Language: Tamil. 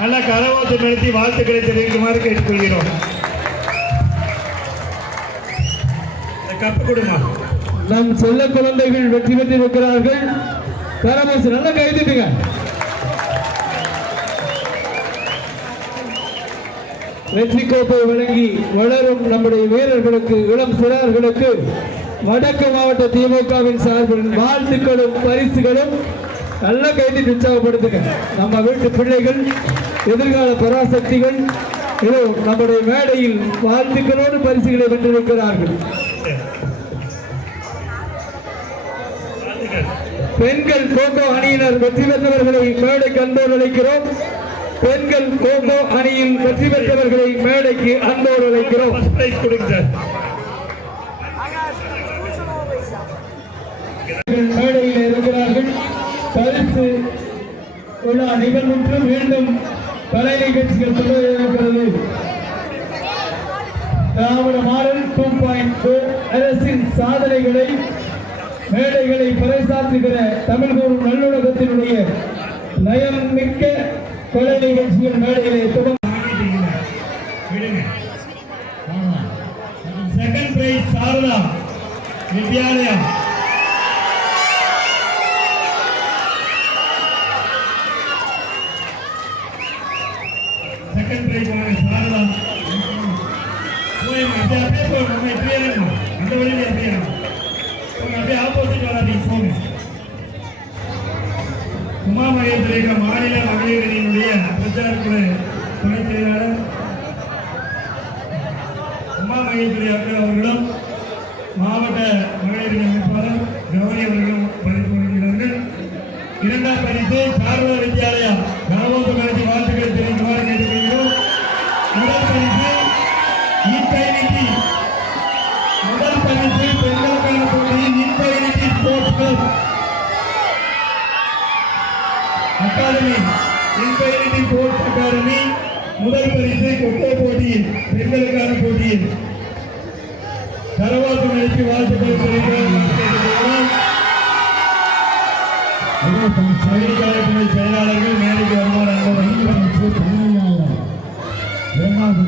நல்ல கரவோட்டு நடத்தி வாழ்த்துக்களை தெரிவிக்குமாறு கேட்டுக்கொள்கிறோம். கப்பு கொடுமா. நம் செல்ல குழந்தைகள் வெற்றி பெற்றிருக்கிறார்கள். கரமோசு நல்லா கைதுங்க. வெற்றி கோப்பை வழங்கி வளரும் நம்முடைய வீரர்களுக்கு, இளம் சிறார்களுக்கு வடக்கு மாவட்ட திமுகவின் சார்பில் வாழ்த்துக்களும் பரிசுகளும் நல்ல கைதி உற்சாகப்படுத்துங்க. நம்ம வீட்டு பிள்ளைகள், எதிர்கால பராசக்திகள் இதோ நம்முடைய மேடையில் வாழ்த்துக்களோடு பரிசுகளை வென்றிருக்கிறார்கள். பெண்கள் கோகோ அணியினர் வெற்றி பெற்றவர்களை மேடைக்கு அன்போடு அழைக்கிறோம். பெண்கள் கோகோ அணியில் வெற்றி பெற்றவர்களை மேடைக்கு அன்போடு அழைக்கிறோம். மேடையில் இருக்கிறார்கள். பரிசு விழா நிகழ்வுற்று மீண்டும் கலை நிகழ்ச்சிகள் தொடர இருக்கிறது. திராவிட மாடல் 2.4 அரசின் சாதனைகளை, மேடைகளை பறைசாற்றுகிற தமிழ் கூறும் நல்லுலகத்தினுடைய நயம் மிக்க கலை நிகழ்ச்சிகள் மேடைகளை second prize Sharada Vidyalaya. Second prize Sharada அந்த வழியில் அப்படியே ஆப்போசிட் வராதீங்க போங்க. உமா மகேந்திரேக மாநில மகளிர் அணியினுடைய பிரச்சார குழு துணைத் செயலாளர் உமா மகேந்திரே அக்கர் அவர்களும் மாவட்ட மகளிர் அணி அமைப்பாளர் கௌரி அவர்களும் பரிசு வழங்குகிறார்கள். இரண்டாம் பரிசு சாரதா வித்யாலயா கரவோட்டு நடத்தி வாழ்த்துக்களை தெரிவிக்குமாறு கேட்டுக்கொள்கிறோம். முதல் பரிசு இன்ஃபைனிட்டி, முதல் பரிசு பெண்களுக்கான போட்டியில் infinity sports club academy, infinity sports academy முதல் பரிசு கொக்கோ போட்டியில், பெண்களுக்கான போட்டியில் கரவாத்து நிலைக்கு வாழ்த்துக்களை தெரிவிக்கிறோம். துணை செயலாளர்கள் மேடைக்கு வருமாறு அன்போடு 2வது